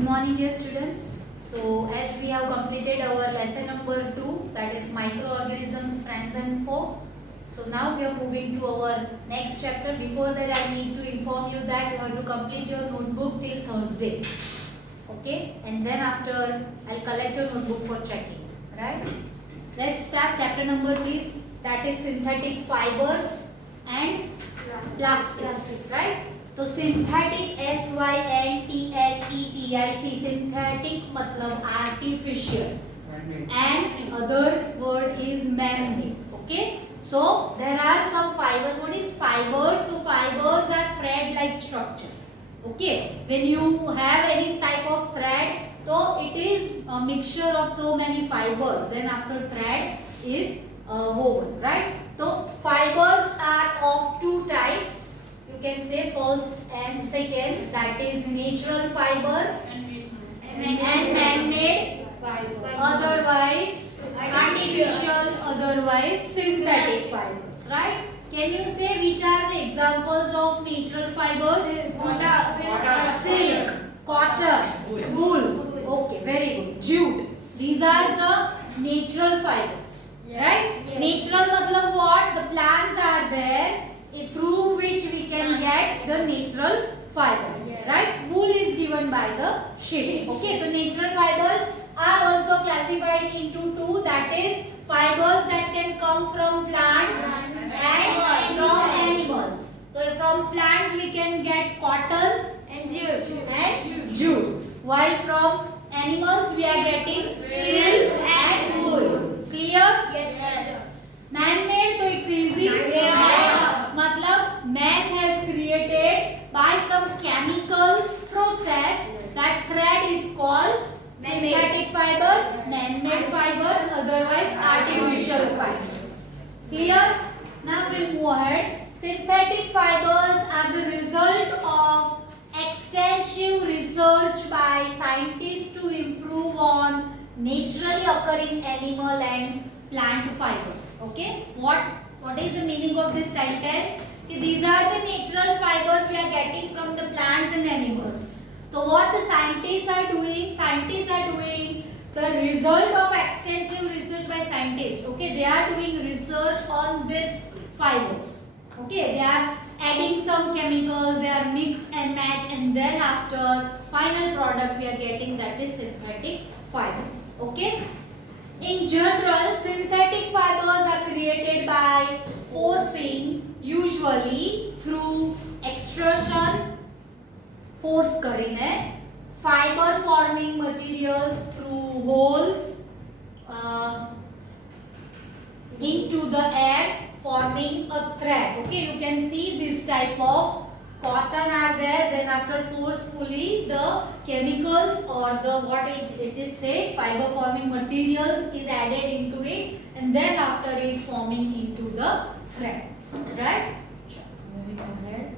Good morning, dear students. So, as we have completed our lesson number 2, that is microorganisms, friends and foe. So, now we are moving to our next chapter. Before that, I need to inform you that you have to complete your notebook till Thursday. Okay? And then after, I'll collect your notebook for checking. Right? Let's start chapter number 3, that is synthetic fibers and plastics. Right? तो synthetic SYNTHETIC synthetic मतलब artificial and other word is man-made. Okay, so there are some fibers. What is fibers? So fibers are thread-like structure. Okay, when you have any type of thread, so it is a mixture of so many fibers. Then after thread is woven, right? So fibers are of two types. You can say first and second, that is natural fiber and man-made, otherwise artificial, otherwise synthetic fibers, right? Can you say which are the examples of natural fibers? Silk, cotton, wool. Okay, very good. Jute. These are the natural fibers, right? Natural matlab what? The plants are there through which we can get the natural fibers, right? Wool is given by the sheep. Okay, so natural fibers are also classified into two, that is fibers that can come from plants and from animals. So from plants we can get cotton and jute, while from animals we are getting silk and wool. Clear? Yes. Man-made, so it's easy. Matlab man has created by some chemical process that thread is called synthetic fibers, man-made fibers, otherwise artificial fibers. Clear? Now we move ahead. Synthetic fibers are the result of extensive research by scientists to improve on naturally occurring animal and plant fibers. Okay? What is the meaning of this sentence? These are the natural fibers we are getting from the plants and animals. So what the scientists are doing? Scientists are doing the result of extensive research by scientists. Okay, they are doing research on these fibers. Okay, they are adding some chemicals, they are mix and match, and then after final product we are getting, that is synthetic fibers. Okay. In general, synthetic fibers are created by forcing, usually through extrusion, force karine, fiber forming materials through holes into the air, forming a thread. Okay, you can see this type of cotton are there, then after forcefully the chemicals or the what it is said, fiber forming materials is added into it, and then after it forming into the thread, right? Moving ahead.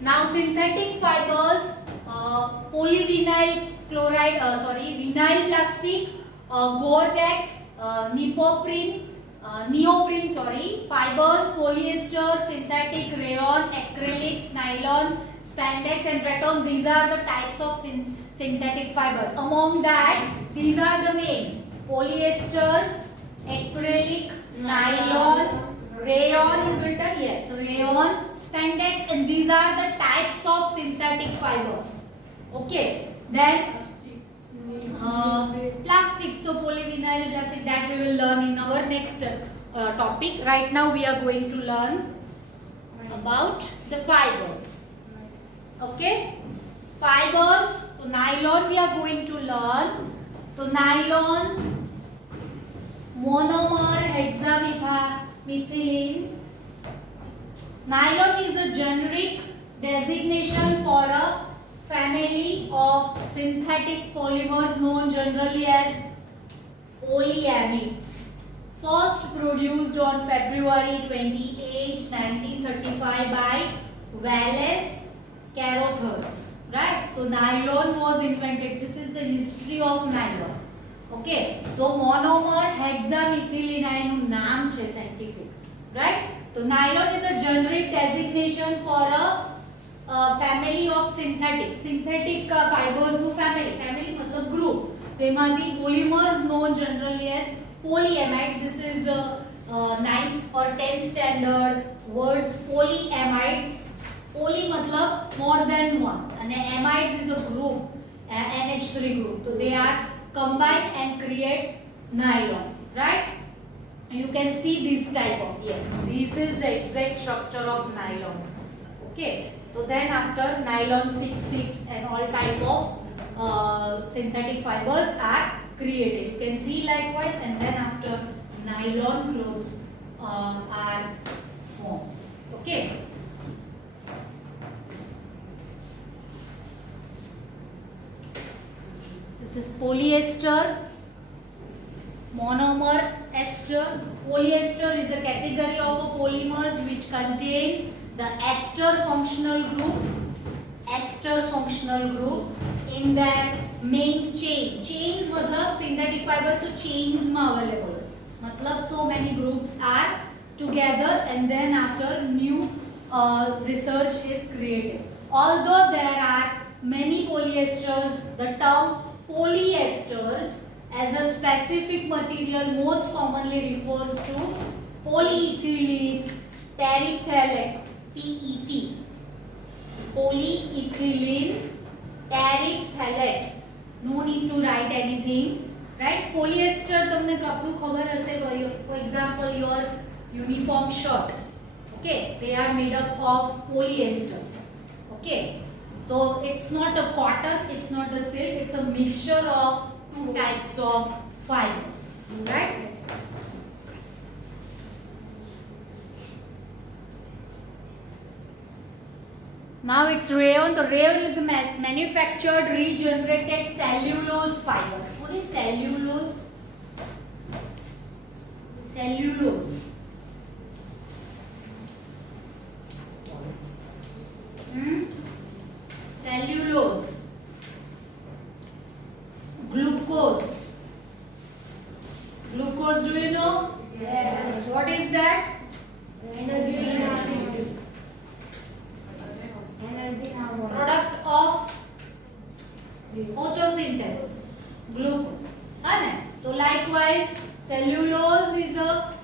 Now synthetic fibers, polyvinyl chloride, vinyl plastic, Gore-Tex, neoprene, fibers, polyester, synthetic rayon, acrylic, nylon, spandex and rayon. These are the types of synthetic fibers. Among that, these are the main: polyester, acrylic, nylon, rayon is written, yes, rayon, spandex, and these are the types of synthetic fibers. Okay, then plastics, so polyvinyl plastic, that we will learn in our next topic. Right now we are going to learn about the fibers. Okay, fibers, so nylon we are going to learn. So nylon, monomer hexamethylene. Nylon is a generic designation for a family of synthetic polymers known generally as polyamides. First produced on February 28, 1935 by Wallace Carothers. Right? So nylon was invented. This is the history of nylon. Okay, તો monomer હેક્સામિથિલિન આ એનું નામ છે scientific, right? તો nylon is a generic designation for a family of synthetic fibers નું family મતલબ group. તેમાંથી polymers known generally as polyamides. This is 9th or 10th standard words. Polyamides, poly मतलब more than one and amides is a group, NH3 group. So they are combined and create nylon, right? You can see this type of, yes, this is the exact structure of nylon. Okay, so then after nylon 6 and all type of synthetic fibers are created. You can see likewise, and then after nylon clothes are formed. Okay. This is polyester, monomer ester. Polyester is a category of polymers which contain the ester functional group in their main chain. Chains मतलब synthetic fibers तो chains में available. मतलब so many groups are together and then after new research is created. Although there are many polyesters, the term polyesters as a specific material most commonly refers to polyethylene terephthalate, PET. Polyethylene terephthalate. No need to write anything, right? Polyester તમને કપડું ખબર હશે, for example your uniform shirt, okay, they are made up of polyester. Okay, so it's not a cotton, it's not a silk, it's a mixture of two types of fibers, right? Now it's rayon. The rayon is a manufactured regenerated cellulose fibers. What is cellulose? Cellulose. Cellulose. Glucose. Glucose, do you know? Yes. What is that? Energy Product of photosynthesis. Glucose. है? So likewise, cellulose is a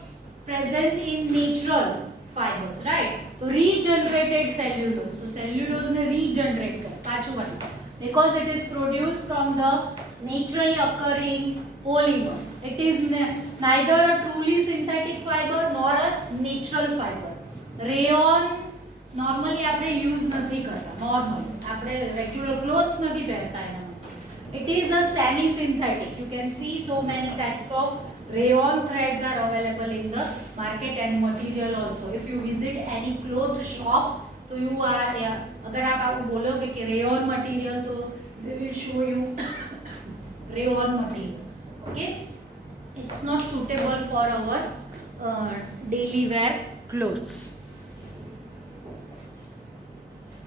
present in natural fibers, right? So regenerated cellulose. So cellulose ने regenerate कर पाछू वाली, because it is produced from the naturally occurring polymers. It is neither a truly synthetic fiber nor a natural fiber. Rayon normally આપણે use નથી કરતા, normally આપણે regular clothes નથી પહેરતા એના માટે. It is a semi synthetic. You can see so many types of rayon threads are available in the market and material also. If you visit any cloth shop, तो you are, अगर आप आपको बोलोगे कि rayon material, तो they will show you rayon material. Okay, it's not suitable for our daily wear clothes.